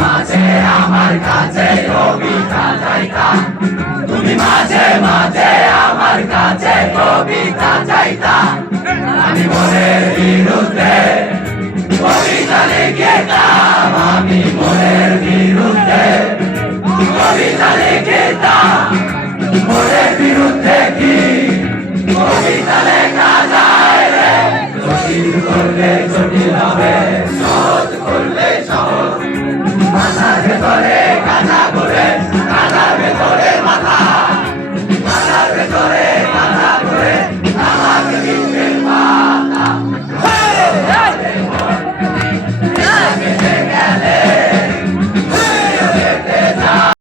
মাঝে আমার কাছে কবিতা চাইতা তুমি মাঝে মাঝে আমার কাছে কবিতা চাইতা আমি মনের বিরুদ্ধে কবিতা লিখে আমি মনে 大